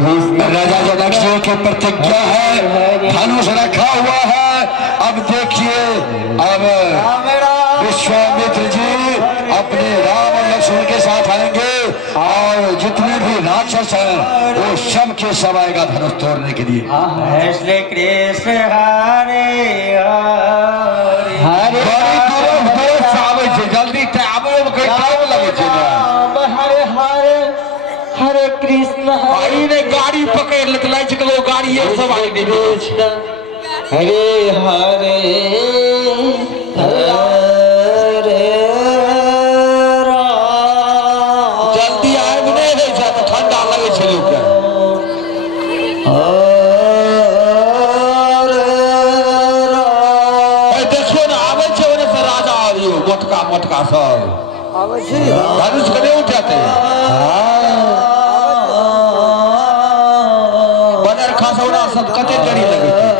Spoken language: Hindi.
राजा जनक की प्रतिज्ञा है, धनुष रखा हुआ है। अब देखिए, अब विश्वामित्र जी अपने राम और लक्ष्मण के साथ आएंगे और जितने भी राक्षस हैं वो सब के सब आएगा धनुष तोड़ने के लिए। श्री कृष्ण हरे हरे जल्दी टाइम लगे छे हरे हरे हरे कृष्ण भाई ने गाड़ी पकड़ लतलाई छ वो गाड़ी ये सब आई दे हरे हरे जल्दी आए भी नहीं है तो ठंडा लगे छे लोग के। देखियो ना आवे छे ओने से राजा आवियो मोटका मोटका सब आवे छे धनुष कने उठाते बनर खासौड़ा सब कते जड़ी लगे छे।